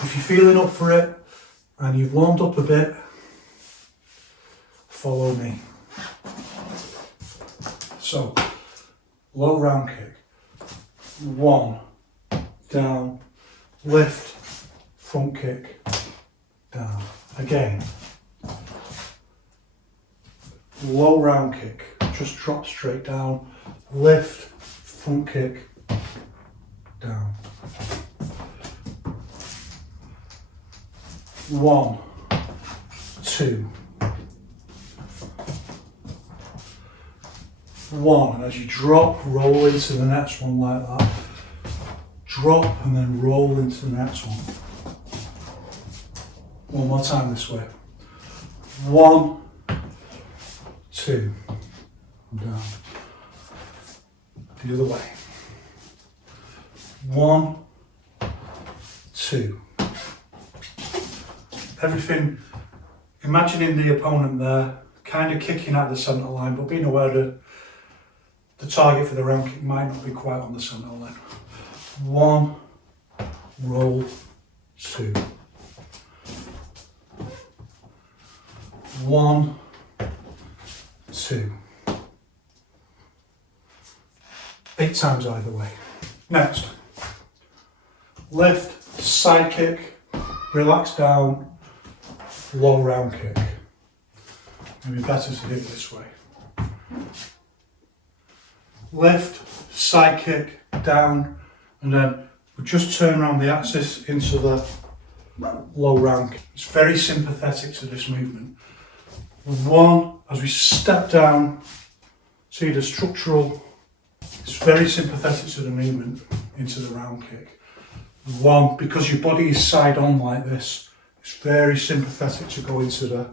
If you're feeling up for it and you've warmed up a bit, follow me. So, low round kick. 1, down, lift, front kick, down. Again. Low round kick, just drop straight down, lift, front kick, down. 1, 2. 1, and as you drop, roll into the next one like that. Drop and then roll into the next one. One more time this way. 1, 2, down. The other way. 1, 2. Everything, imagining the opponent there, kind of kicking at the centre line, but being aware that the target for the round kick might not be quite on the centre line. 1, roll, 2. 1, 2. 8 times either way. Next, lift, side kick, relax down, low round kick. Maybe better to do it this way. Lift, side kick, down, and then we just turn around the axis into the low round kick. It's very sympathetic to this movement. 1, as we step down, see the structural, it's very sympathetic to the movement into the round kick. 1, because your body is side on like this, it's very sympathetic to go into the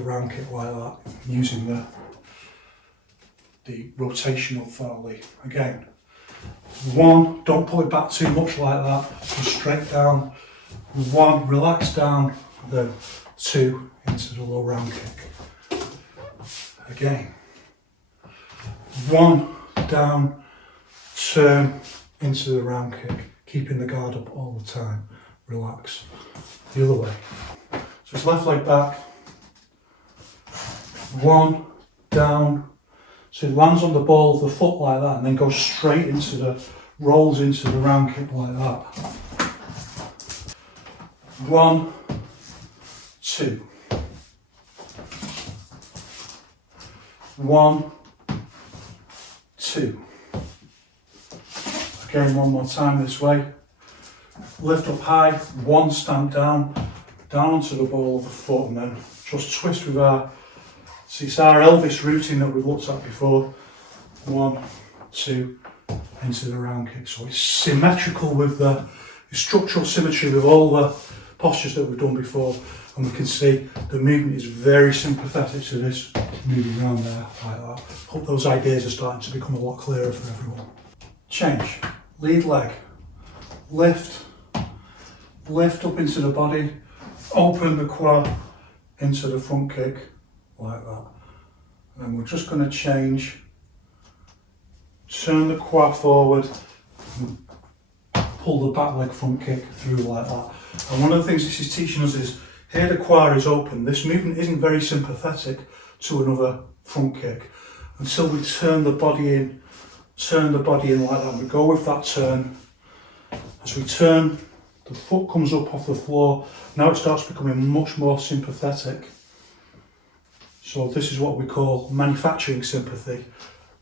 round kick like that, using the rotational thoroughly. Again, 1, don't pull it back too much like that, just straight down. 1, relax down, then 2 into the low round kick. Again, 1, down, turn into the round kick, keeping the guard up all the time. Relax. The other way. So it's left leg back. 1, down. So it lands on the ball of the foot like that and then goes straight into rolls into the round kick like that. 1, 2. 1, 2. Again, one more time this way. Lift up high, 1 stamp down onto the ball of the foot, and then just twist with our, see, it's our Elvis routine that we've looked at before. 1, 2, into the round kick. So it's symmetrical with the structural symmetry with all the postures that we've done before, and we can see the movement is very sympathetic to this moving around there like that. Hope those ideas are starting to become a lot clearer for everyone. Change, lead leg, lift up into the body, open the quad into the front kick like that. And then we're just going to change, turn the quad forward, and pull the back leg front kick through like that. And one of the things this is teaching us is, here the quad is open. This movement isn't very sympathetic to another front kick until we turn the body in like that. We go with that turn. As we turn, the foot comes up off the floor. Now it starts becoming much more sympathetic. So this is what we call manufacturing sympathy.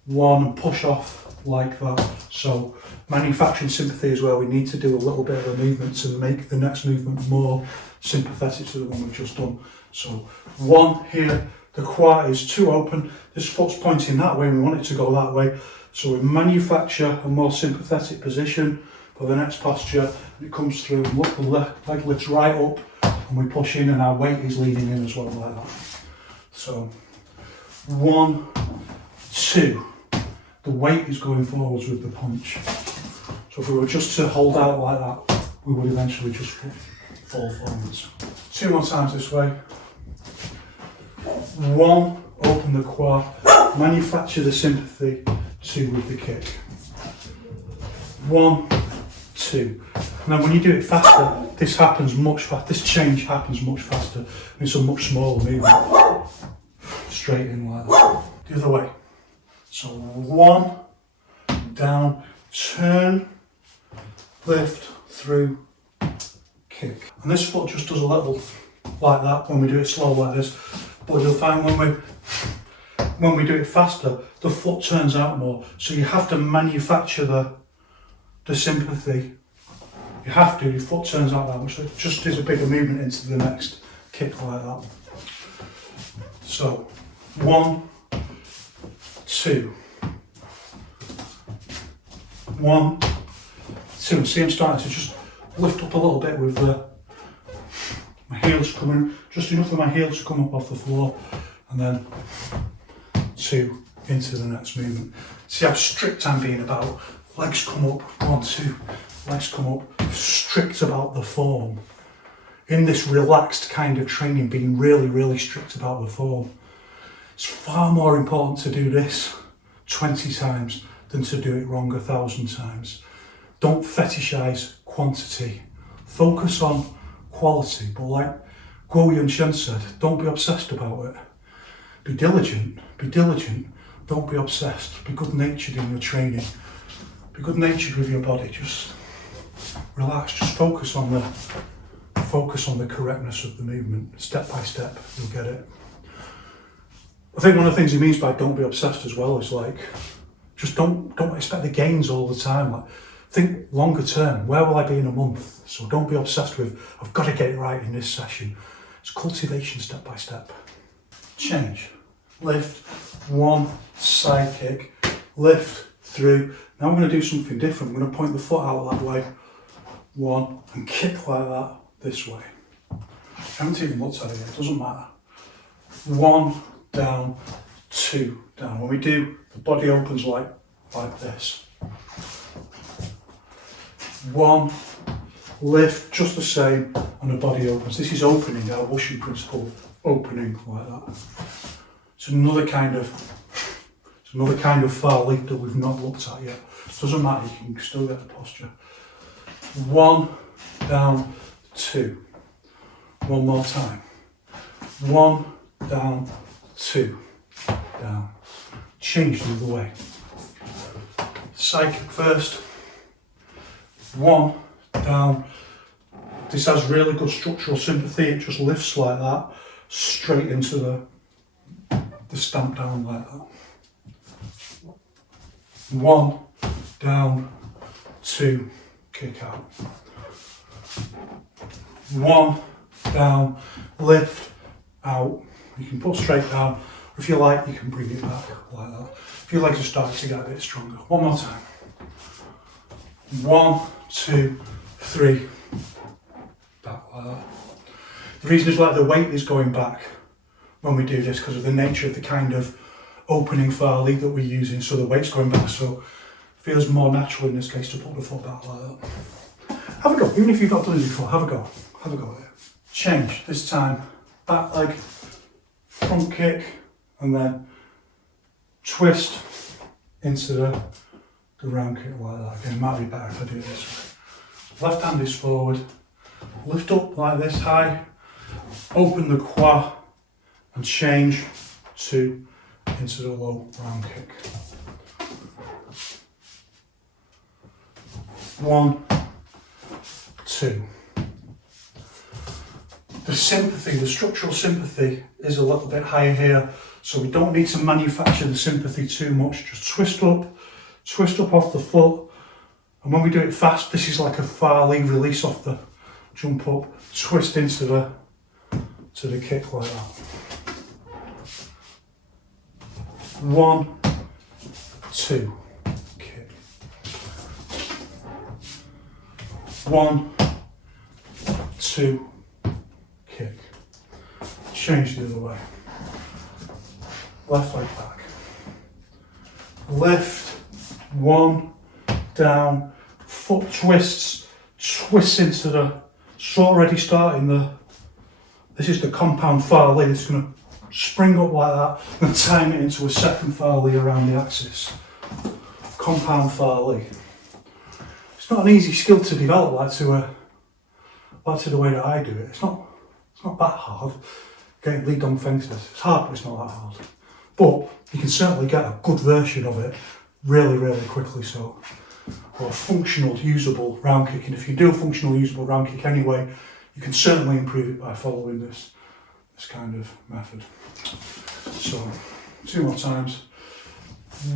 1, and push off like that. So manufacturing sympathy is where we need to do a little bit of a movement to make the next movement more sympathetic to the one we've just done. So 1 here, the quad is too open. This foot's pointing that way and we want it to go that way. So we manufacture a more sympathetic position for the next posture. And it comes through and look, the leg lifts right up and we push in and our weight is leading in as well like that. So 1, 2. The weight is going forwards with the punch. So if we were just to hold out like that, we would eventually just fall forwards. 2 more times this way. 1, open the quad, manufacture the sympathy. 2 with the kick. 1, 2. 2. And then when you do it faster, this happens much faster. This change happens much faster. And it's a much smaller movement. Straight in like that. The other way. So 1, down, turn, lift, through, kick. And this foot just does a little like that when we do it slow like this. But you'll find when we do it faster, the foot turns out more. So you have to manufacture the sympathy. You have to, your foot turns out that much. So it just is a bigger movement into the next kick like that. So 1, 2. 1, 2. And see I'm starting to just lift up a little bit with my heels coming, just enough for my heels to come up off the floor, and then 2 into the next movement. See how strict I'm being about, legs come up, 1, 2, legs come up, strict about the form. In this relaxed kind of training, being really, really strict about the form. It's far more important to do this 20 times than to do it wrong 1,000 times. Don't fetishize quantity. Focus on quality, but like Guo Yunshen said, don't be obsessed about it. Be diligent, don't be obsessed. Be good-natured in your training. Be good-natured with your body. Just relax, just focus on the correctness of the movement. Step by step, you'll get it. I think one of the things he means by don't be obsessed as well is like, just don't expect the gains all the time. Like, think longer term, where will I be in a month? So don't be obsessed with, I've got to get it right in this session. It's cultivation step by step. Change, lift, 1, side kick, lift, through. Now I'm going to do something different. I'm going to point the foot out that way, 1, and kick like that this way. I haven't even looked at it yet, it doesn't matter. 1, down, 2, down. When we do, the body opens like this. 1, lift, just the same, and the body opens. This is opening, our whooshing principle, opening like that. It's another kind of far leap that we've not looked at yet. It doesn't matter, you can still get the posture. 1, down, 2. One more time. 1, down, 2, down. Change the other way. Side kick first. 1, down. This has really good structural sympathy. It just lifts like that, straight into the stamp down like that. 1, down, 2, kick out. 1, down, lift, out. You can put straight down. If you like, you can bring it back like that. If your legs are starting to get a bit stronger. One more time. 1, 2, 3. Back like that. The reason is like the weight is going back when we do this because of the nature of the kind of opening far lead that we're using. So the weight's going back. So it feels more natural in this case to put the foot back like that. Have a go. Even if you've not done it before, have a go. Have a go at it. Change. This time, back leg, front kick, and then twist into the round kick like that. Again, it might be better if I do it this way. Left hand is forward, lift up like this high, open the quad, and change into the low round kick. 1, 2. The sympathy, the structural sympathy is a little bit higher here, so we don't need to manufacture the sympathy too much. Just twist up off the foot, and when we do it fast, this is like a far lead release off the jump up, twist into the kick like that. 1, 2, kick. 1, 2, kick. Change the other way. Left leg back. Lift, 1, down, foot twists, twist into it's already starting this is the compound far lead. It's going to spring up like that and time it into a second far lead around the axis. Compound far lead. it's not an easy skill to develop like to the way that I do it. It's not that hard. Getting lead on fences, it's hard, but it's not that hard. But you can certainly get a good version of it really, really quickly. So, or a functional, usable round kick. And if you do a functional, usable round kick anyway, you can certainly improve it by following this kind of method. So, 2 more times.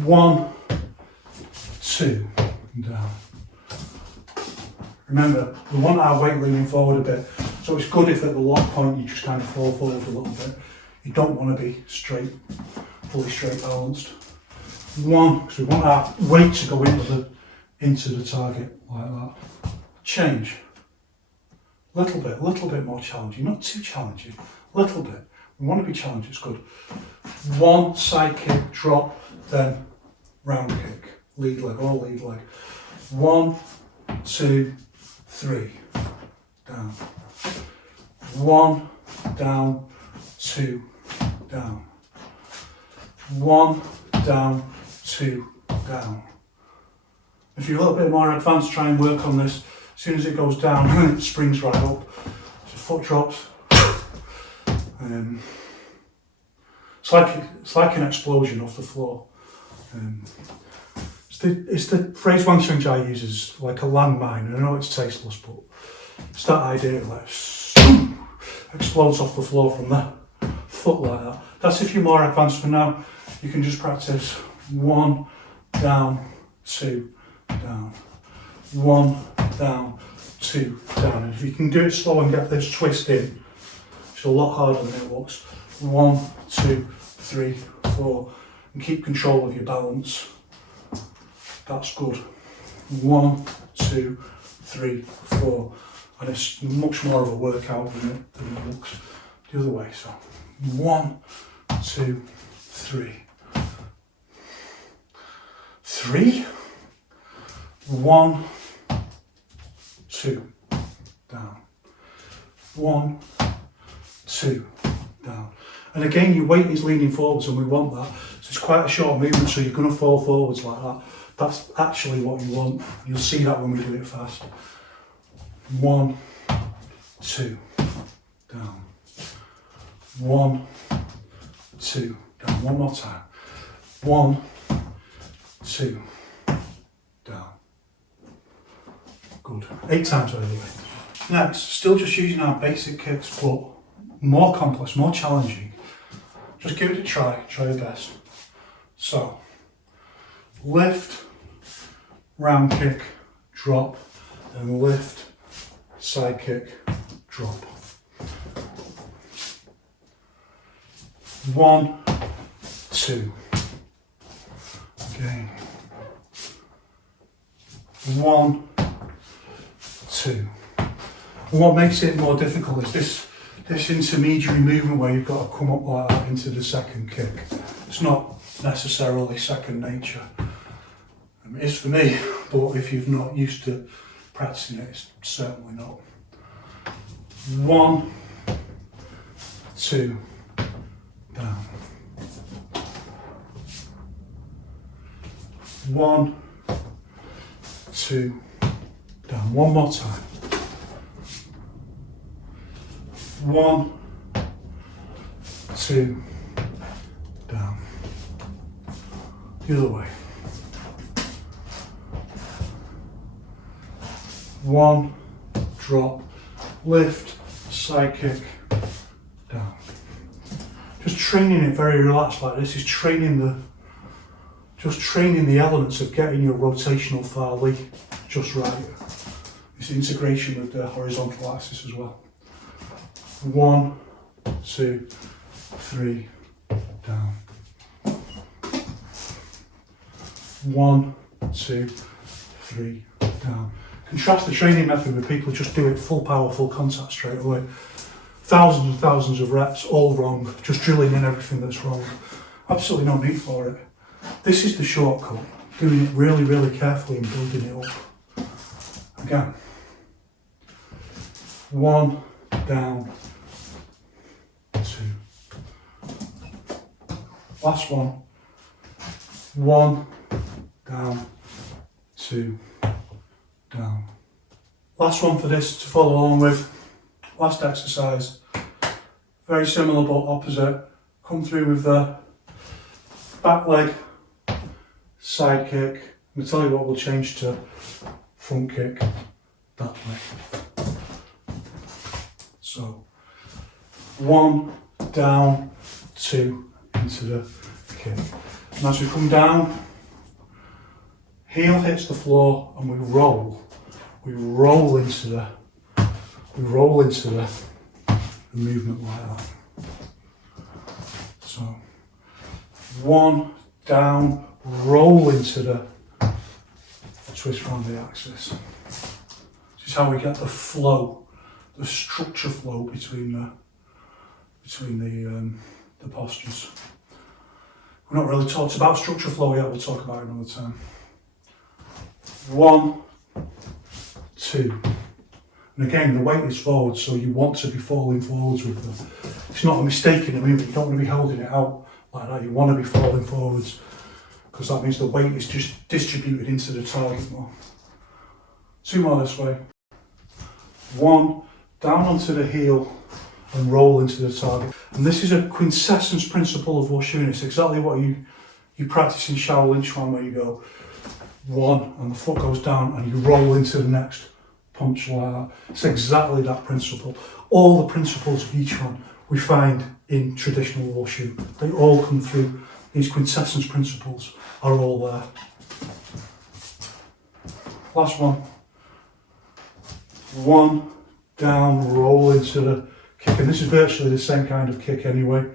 1, 2, and down. Remember, we want our weight leaning forward a bit, so it's good if at the lock point you just kind of fall forward a little bit. You don't want to be straight, fully straight balanced. 1, because we want our weight to go into the target like that. Change. Little bit more challenging, not too challenging, little bit. We want to be challenged, it's good. 1 side kick, drop, then round kick, lead leg, or lead leg. 1, 2, 3, down. 1, down, 2, down. 1, down, 2, down. If you're a little bit more advanced, try and work on this. As soon as it goes down, it springs right up. So foot drops. It's like an explosion off the floor. It's the phrase Wang Chungjia uses, like a landmine. I know it's tasteless, but it's that idea, like explodes off the floor from the foot like that. That's if you're more advanced. For now, you can just practice 1, down, 2, down. 1, down, 2, down. And if you can do it slow and get this twist in, it's a lot harder than it looks. 1, 2, 3, 4, and keep control of your balance. That's good. 1, 2, 3, 4, and it's much more of a workout than it looks the other way. So 1, 2, 3, 3, 1, 2, down. 1, 2, down. And again, your weight is leaning forwards, and we want that. So it's quite a short movement, so you're going to fall forwards like that. That's actually what you want. You'll see that when we do it fast. 1, 2, down. 1, 2, down. One more time. 1, 2, down. Good. 8 times anyway. Next, still just using our basic kicks, but more complex, more challenging. Just give it a try your best. So, lift, round kick, drop, and lift, side kick, drop. 1, 2. Again. 1, 2. And what makes it more difficult is this intermediary movement where you've got to come up like that into the second kick. It's not necessarily second nature. It is for me, but if you've not used to practicing it, it's certainly not. 1, 2, down. 1, 2, down. One more time. 1, 2, down. The other way. 1, drop, lift, side kick, down. Just training it very relaxed like this is training the elements of getting your rotational Farley just right. It's integration with the horizontal axis as well. 1, 2, 3, down. 1, 2, 3, down. Contrast the training method with people who just do it full power, full contact straight away. Thousands and thousands of reps, all wrong, just drilling in everything that's wrong. Absolutely no need for it. This is the shortcut, doing it really, really carefully and building it up. Again. 1, down, 2. Last one. 1, down, 2, down. Last one for this to follow along with. Last exercise. Very similar but opposite. Come through with the back leg, side kick. I'm going to tell you what we'll change to front kick that way. So 1, down, 2, into the kick. And as we come down, heel hits the floor and we roll. We roll into the movement like that. So 1, down, roll into the twist around the axis. This is how we get the flow, the structure flow between the postures. We're not really talked about structure flow yet, we'll talk about it another time. 1, 2. And again, the weight is forward, so you want to be falling forwards with them. It's not a mistake in the movement, you don't want to be holding it out like that, you want to be falling forwards, because that means the weight is just distributed into the target more. 2 more this way. 1, down onto the heel and roll into the target. And this is a quintessence principle of Wushu. It's exactly what you practice in Shaolin Chuan, where you go 1 and the foot goes down and you roll into the next punch like that. It's exactly that principle. All the principles of Yiquan we find in traditional Wushu. They all come through. These quintessence principles are all there. Last one. 1, down, roll into the kick. And this is virtually the same kind of kick anyway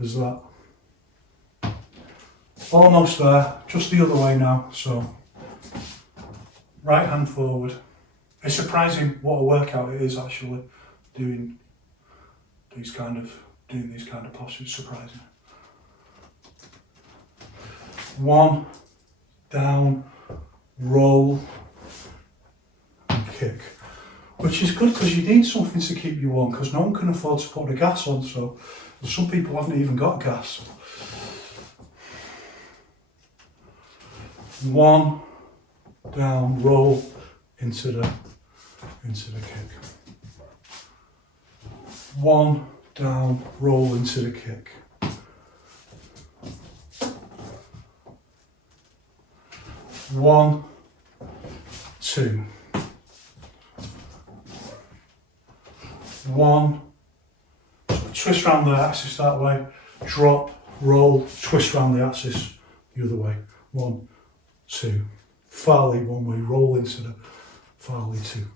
as that. Almost there, just the other way now. So, right hand forward. It's surprising what a workout it is actually doing these kind of postures. It's surprising. 1, down, roll, and kick. Which is good because you need something to keep you on, because no one can afford to put the gas on, so some people haven't even got gas. 1, down, roll into the kick. 1, down, roll into the kick. 1, 2. 1. So twist around the axis that way. Drop, roll, twist around the axis the other way. 1, 2. Farley one way, roll into the Farley 2.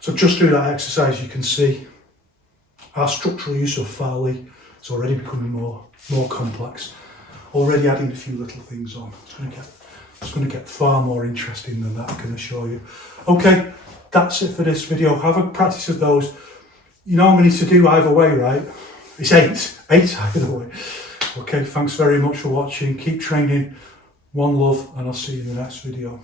So just through that exercise you can see our structural use of Farley is already becoming more complex. Already adding a few little things on. It's going to get far more interesting than that, I can assure you. Okay, that's it for this video. Have a practice of those. You know how many to do either way, right? It's 8 either way. Okay, thanks very much for watching. Keep training. One love, and I'll see you in the next video.